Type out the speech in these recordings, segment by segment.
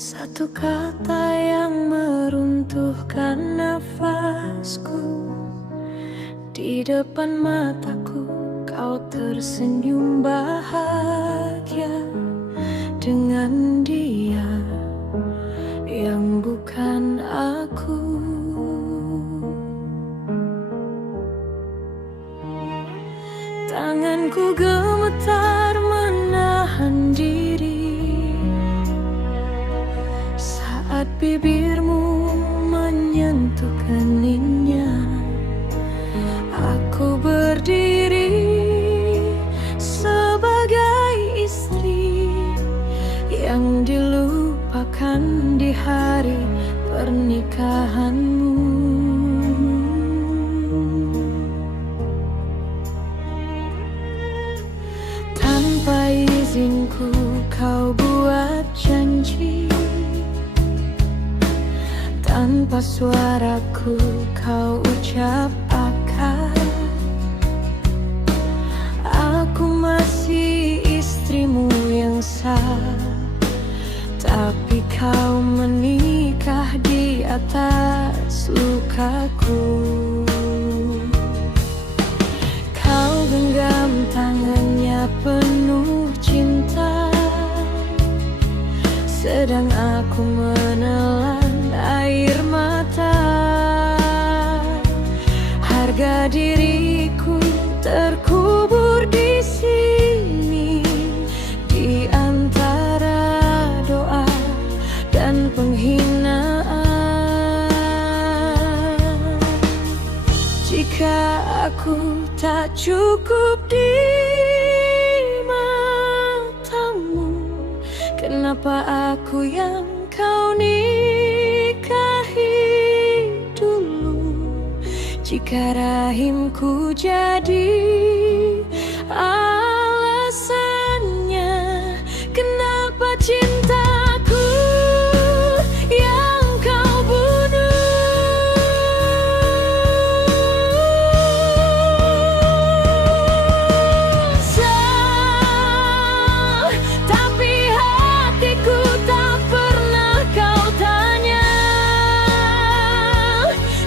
Satu kata yang meruntuhkan nafasku. Di depan mataku kau tersenyum bahagia dengan dia yang bukan aku. Tanganku gemetar menahan diri saat bibirmu menyentuh keningnya. Aku berdiri sebagai istri yang dilupakan di hari pernikahanmu. Tanpa izinku kau buat janji, tanpa suaraku kau ucap akad. Aku masih istrimu yang sah, tapi kau menikah di atas lukaku. Kau genggam tangannya penuh cinta, sedang aku menelan air mata. Harga diriku terkubur di sini, di antara doa dan penghinaan. Jika aku tak cukup di matamu, kenapa aku yang kau nikahi dulu? Jika rahimku jadi alasannya, kenapa cintaku yang kau bunuh? Tapi hatiku tak pernah kau tanya.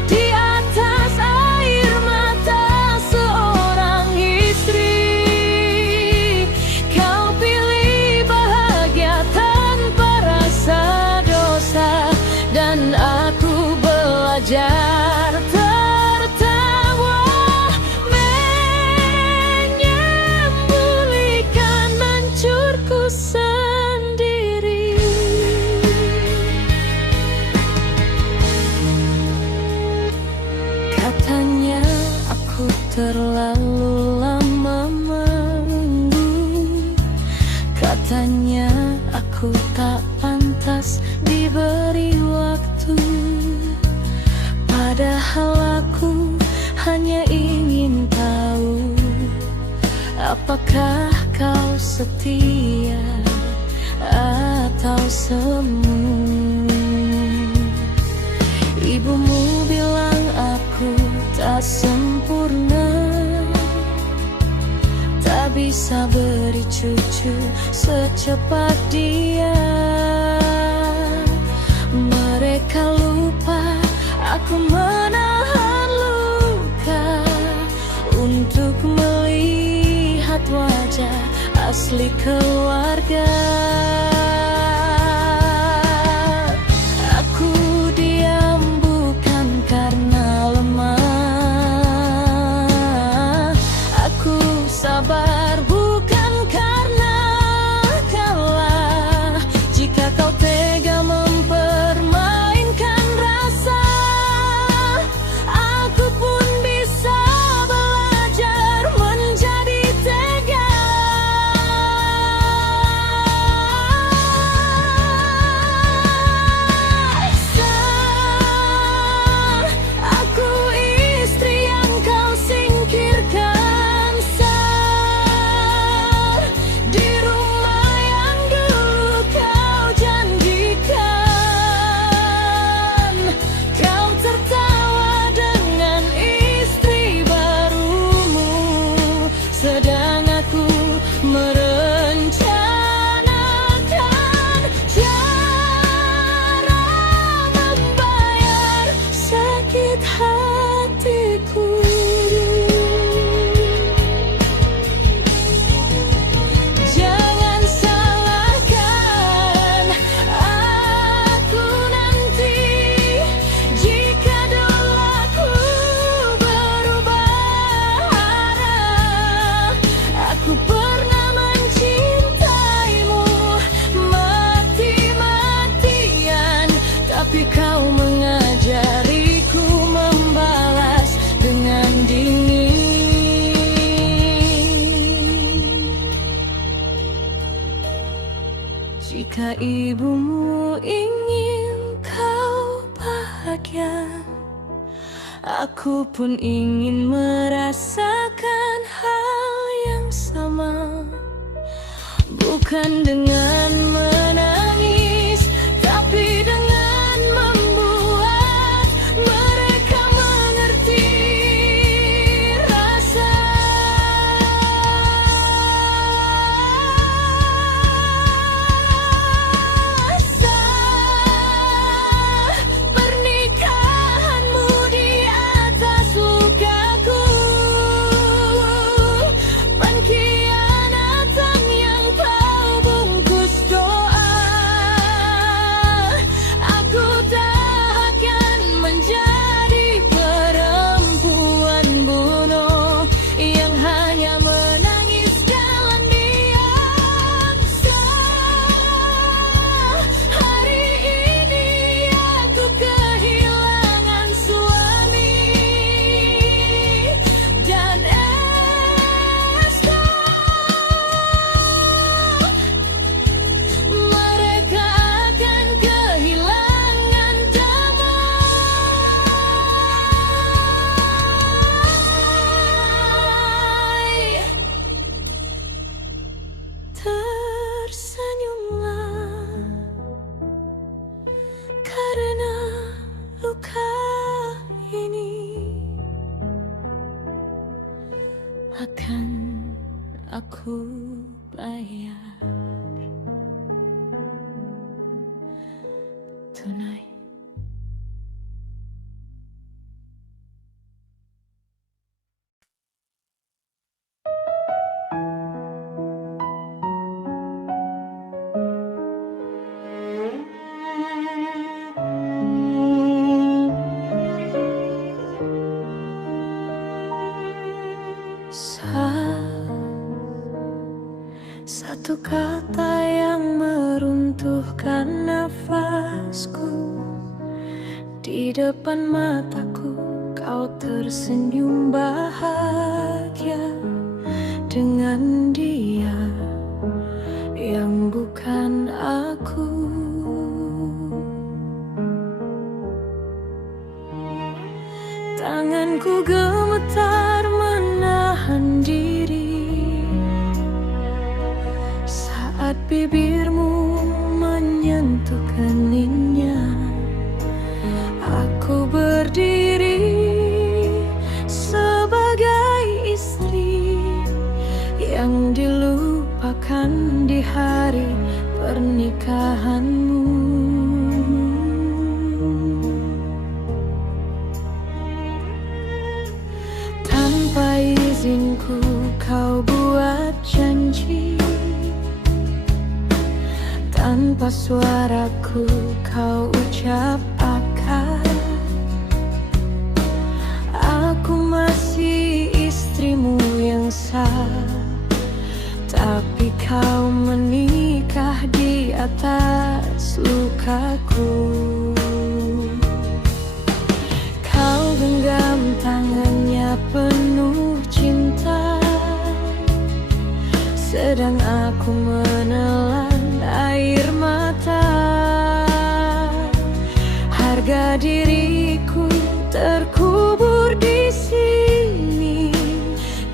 Di atas air mata seorang istri, kau pilih bahagia tanpa rasa dosa. Dan aku belajar tertawa, menyembunyikan mancurku sendiri. Katanya aku terlalu lama menunggu, katanya aku tak pantas diberi waktu. Padahal aku hanya ingin tahu, apakah kau setia atau semu. Ibumu bilang aku tak sempurna, tak bisa beri cucu secepat dia. Mereka lupa aku menahan luka untuk melihat wajah asli keluarga. Aku diam bukan karena lemah, aku sabar bukan karena kalah. Jika kau tega mempermainkan rasa, aku pun bisa belajar menjadi tega. Jika ibumu ingin kau bahagia, aku pun ingin merasakan hal yang sama. Bukan dengan menangis, tapi dengan membuat mereka mengerti rasa. Pernikahanmu di atas lukaku, pengkhianatan yang kau bungkus doa. Aku tak akan menjadi perempuan bunuh yang hanya menangis dalam diam. Hari ini aku kehilangan suami dan Esther. Mereka akan kehilangan damai. Tersenyumlah karena luka ini akan aku bayar tunai. Satu kata yang meruntuhkan nafasku. Di depan mataku kau tersenyum bahagia dengan dia yang bukan aku. Tanganku gemetar menahan diri saat bibirmu menyentuh keningnya. Aku berdiri sebagai istri yang dilupakan di hari pernikahanmu. Tanpa izinku kau buat janji, tanpa suaraku kau ucap akad. Aku masih istrimu yang sah, tapi kau menikah di atas lukaku. Kau genggam tangannya penuh cinta, sedang aku menelan air mata. Harga diriku terkubur di sini,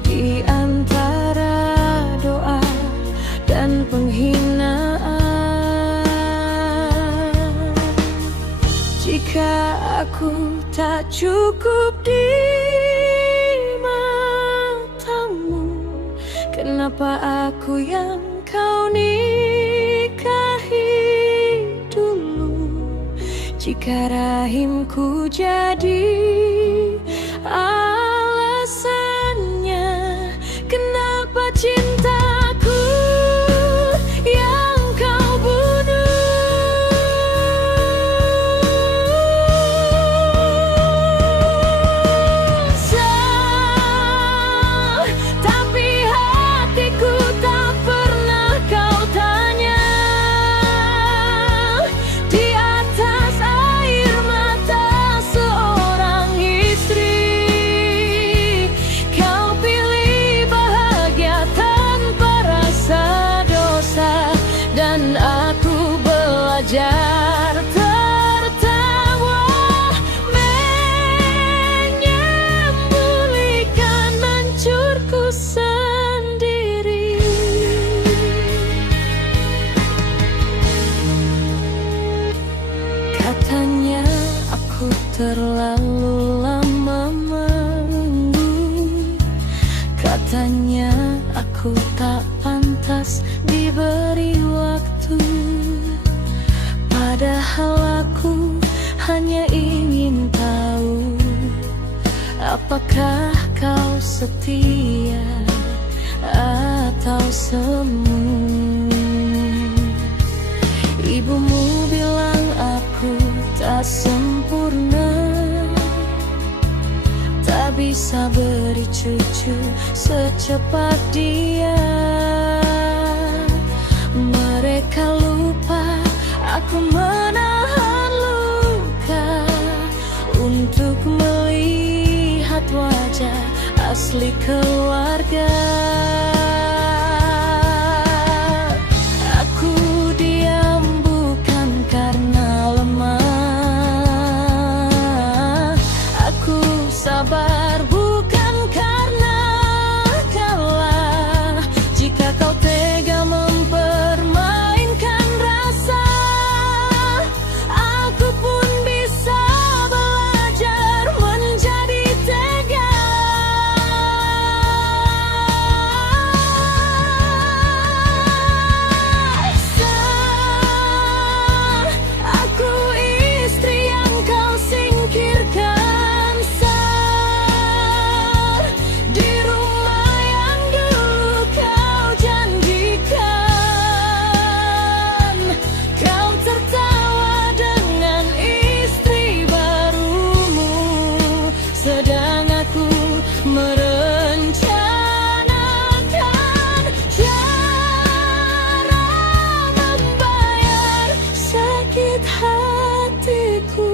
di antara doa dan penghinaan. Jika aku tak cukup di matamu, kenapa aku yang kau nikahi dulu? Jika rahimku jadi alasannya, kenapa cintaku yang kau bunuh? Tapi hatiku tak pernah kau tanya. Di atas air mata seorang istri, kau pilih bahagia tak wajar tertawa menyembunyikan hancurku sendiri. Katanya aku terlalu lama menunggu, katanya aku tak pantas diberi waktu. Padahal aku hanya ingin tahu, apakah kau setia atau semu. Ibumu bilang aku tak sempurna, tak bisa beri cucu secepat dia. Mereka lupa aku menahan luka untuk melihat wajah asli keluarga. Aku diam bukan karena lemah, aku sabar bukan karena kalah. Jika kau tega mempermainkan rasa, aku pun bisa belajar menjadi tega. Aku istri yang kau singkirkan, di rumah yang dulu kau janjikan. Kau tertawa dengan istri barumu, sedang aku merencanakan cara membayar sakit hatiku.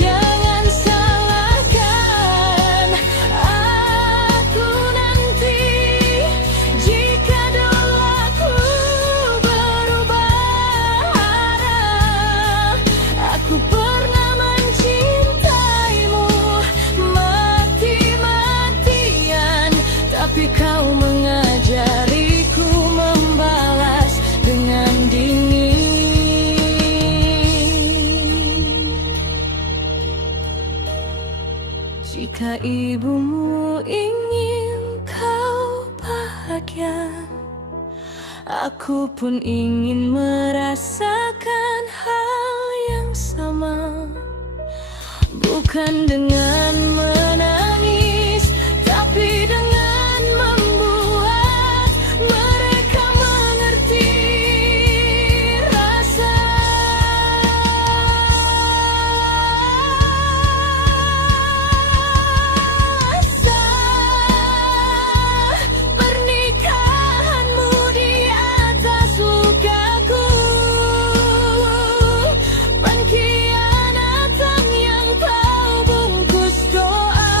Jangan salahkan aku nanti, jika dulu aku berubah arah. Aku pernah mencintaimu mati-matian, tapi kau mengajariku membalas dengan dingin. Jika ibumu ingin kau bahagia, aku pun ingin merasakan hal yang sama. Bukan dengan menangis, tapi dengan membuat mereka mengerti rasa. Pernikahanmu di atas lukaku, pengkhianatan yang kau bungkus doa.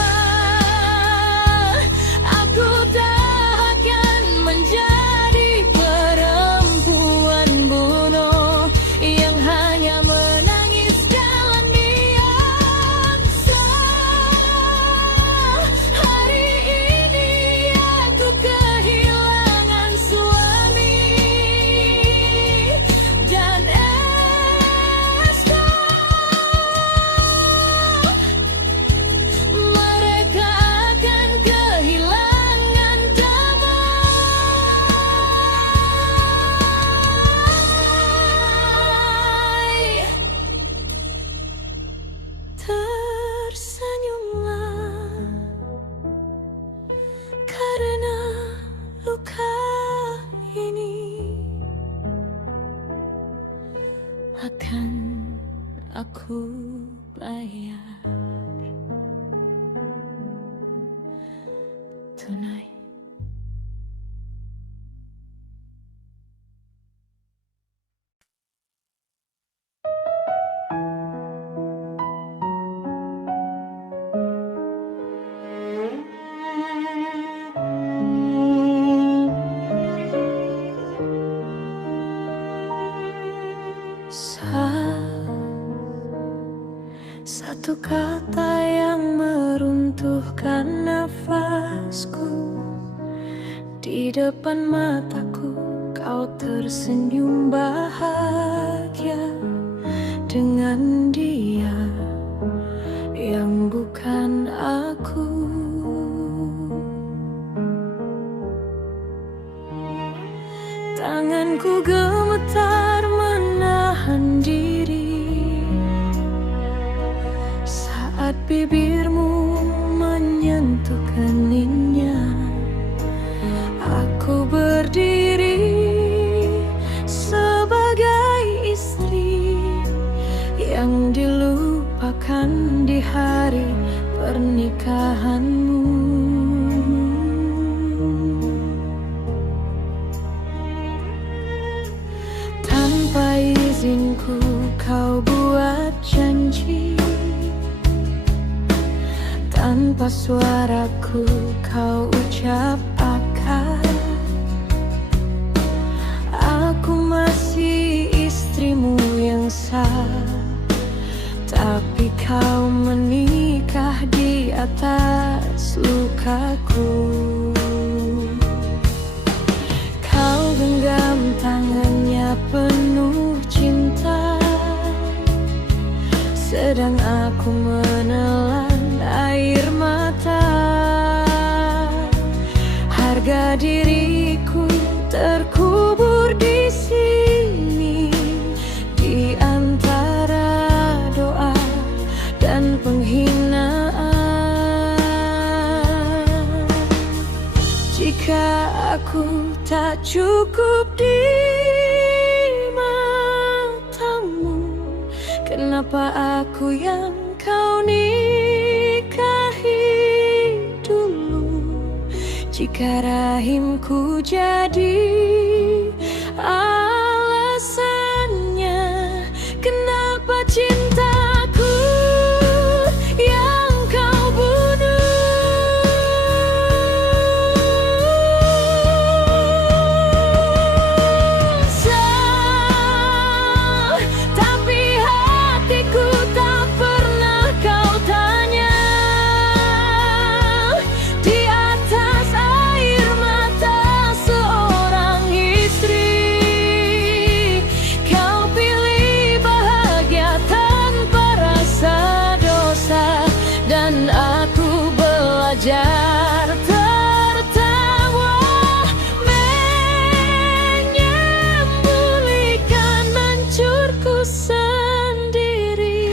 Aku tak akan menjadi perempuan bunuh yang hanya menangis jalan biasa. Hari ini aku kehilangan suami dan esok mereka akan kehilangan damai. Tersenyumlah karena luka ini akan aku bayar tunai. nafasku. Di depan mataku kau tersenyum bahagia dengan dia yang bukan aku. Tanganku gemetar menahan diri saat bibirmu menyentuh keningnya. Aku berdiri sebagai istri yang dilupakan di hari pernikahanmu. Tanpa izinku kau buat janji, tanpa suaraku kau ucap akad. Aku masih istrimu yang sah, tapi kau menikah di atas lukaku. Kau genggam tangannya penuh cinta, sedang aku menelan air mata. Harga diriku terkubur di sini, di antara doa dan penghinaan. Jika aku tak cukup di matamu, kenapa aku yang kau nikahi dulu? Jika rahimku jadi alasannya, kenapa cintaku yang kau bunuh? Tapi hatiku tak pernah kau tanya. Di atas air mata seorang istri, kau pilih bahagia tanpa rasa dosa. Dan aku belajar tertawa, menyembunyikan hancurku sendiri.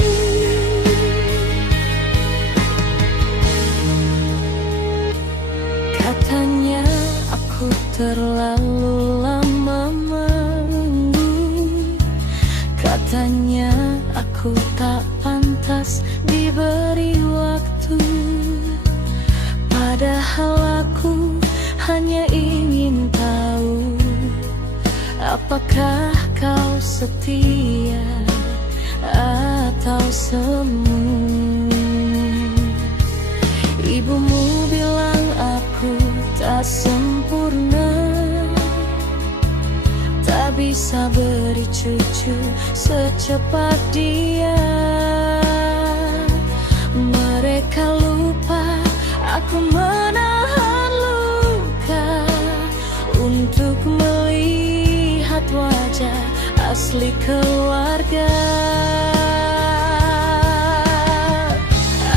Katanya aku terlalu lama menunggu, katanya aku tak pantas diberi waktu. Padahal aku hanya ingin tahu, apakah kau setia atau semu? Ibumu bilang aku tak sempurna, tak bisa beri cucu secepat dia. Mereka lupa aku menahan luka untuk melihat wajah asli keluarga.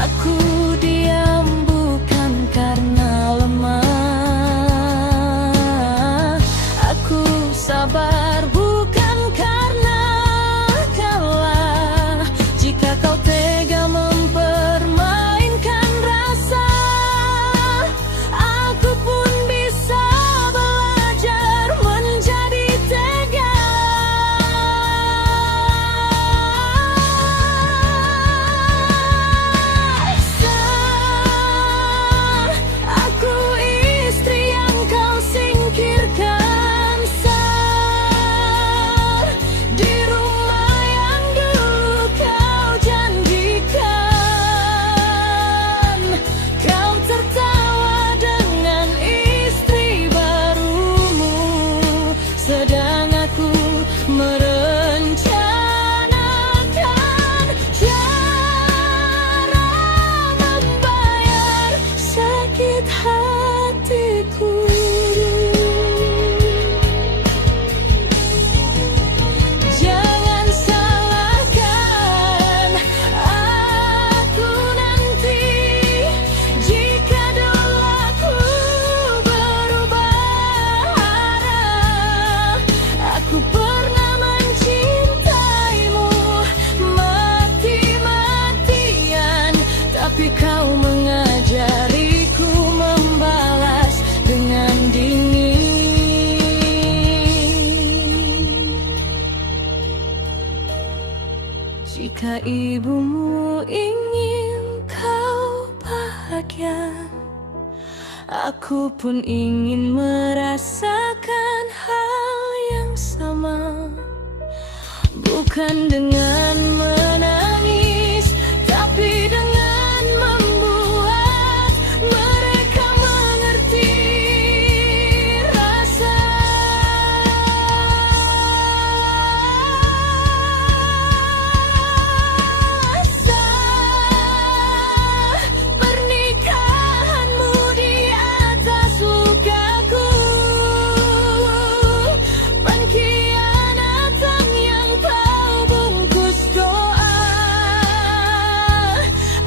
Aku diam bukan karena lemah, aku sabar bukan karena kalah. Jika kau tega mempermainkan rasa, aku pun bisa belajar menjadi tega. Aku pun ingin merasakan hal yang sama, bukan dengan menangis, tapi dengan membuat mereka mengerti rasa. Pernikahanmu di atas lukaku, pengkhianatan yang kau bungkus doa.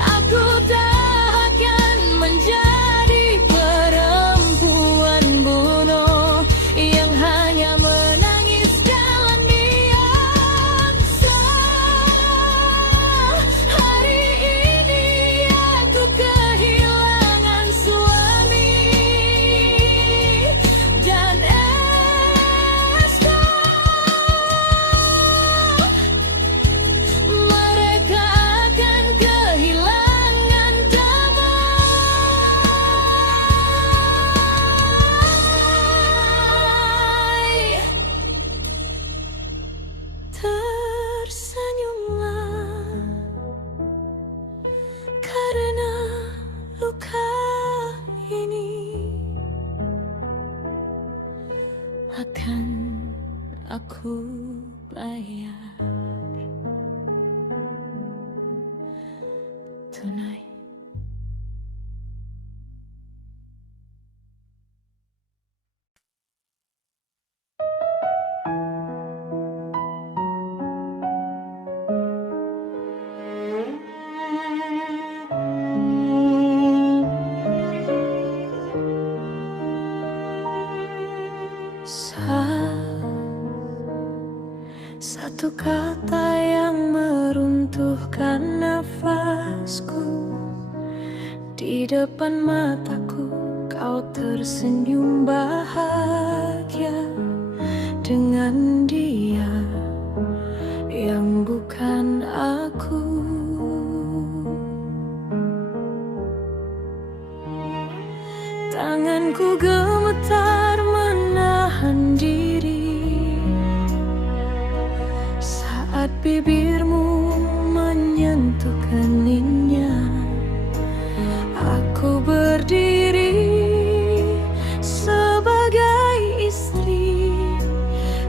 Aku tak akan menjadi perempuan bunuh yang hanya menangis dalam biasa. Hari ini aku kehilangan suami dan Esta. Mereka akan kehilangan damai. Tersenyumlah karena luka ini akan aku bayar tunai. Satu kata yang meruntuhkan nafasku. Di depan mataku kau tersenyum bahagia dengan dia yang bukan aku. Tanganku gemetar menahan diri saat bibirmu menyentuh keningnya. Aku berdiri sebagai istri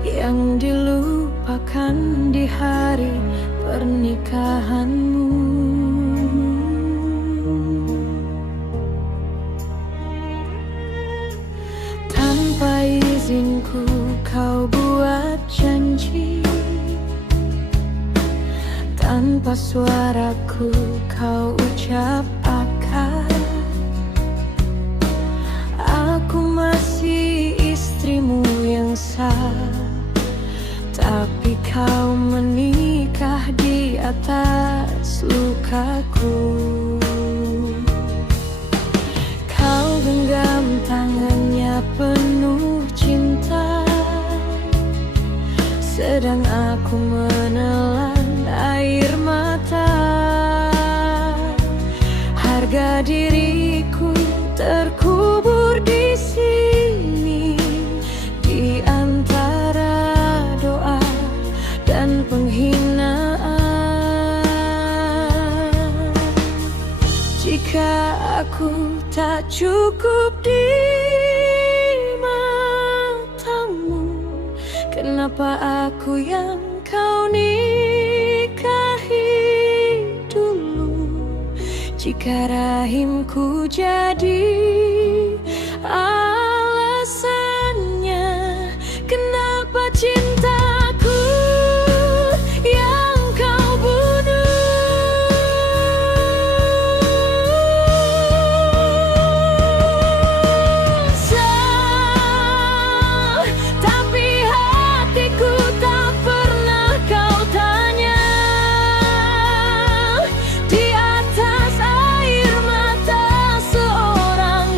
yang dilupakan di hari pernikahanmu. Tanpa izinku kau buat janji, tanpa suaraku kau ucap akad. Aku masih istrimu yang sah, tapi kau menikah di atas lukaku. Kau genggam tangannya penuh cinta, sedang aku menelan air mata. Harga diriku terkubur di sini, di antara doa dan penghinaan. Jika aku tak cukup di matamu, kenapa aku yang kau nikahi dulu? Jika rahimku jadi alasannya, kenapa cintaku yang kau bunuh? Tapi hatiku tak pernah kau tanya. Di atas air mata seorang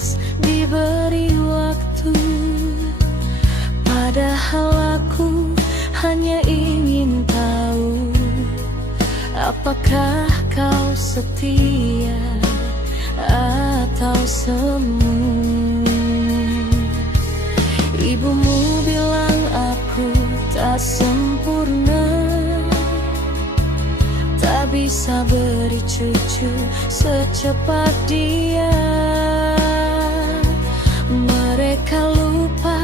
ikhlas diberi waktu. Padahal aku hanya ingin tahu, apakah kau setia atau semu. Ibumu bilang aku tak sempurna, tak bisa beri cucu secepat dia. Mereka lupa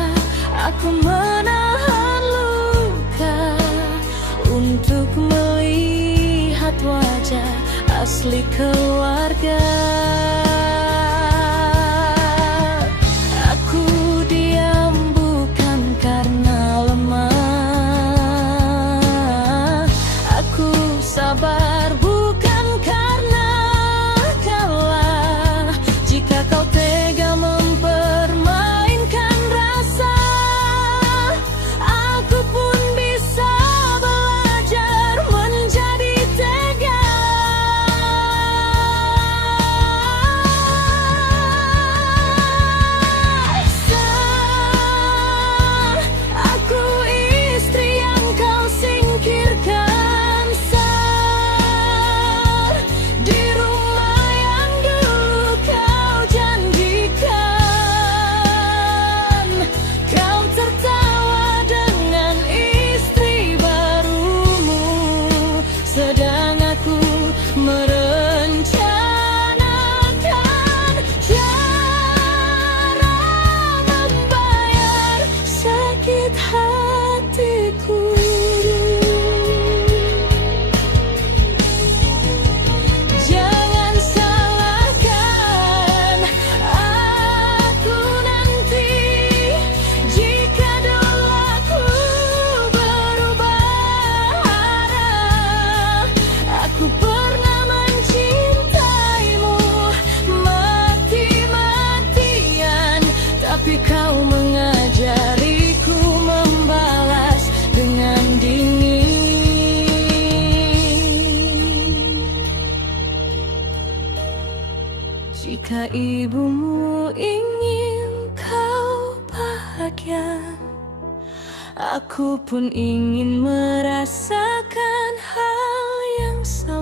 aku menahan luka untuk melihat wajah asli keluarga. Aku diam bukan karena lemah, aku sabar bukan karena kalah. Jika kau tega mempermainkan rasa, aku pun bisa belajar menjadi tega. Aku istri yang kau singkirkan, di rumah yang dulu kau janjikan. Kau tertawa dengan istri barumu, sedang aku merencanakan cara membayar sakit hatiku. Jangan salahkan aku nanti, jika dulu aku berubah arah. Aku pernah mencintaimu mati-matian, tapi kau mengajariku membalas dengan dingin. Jika ibumu ingin kau bahagia, aku pun ingin merasakan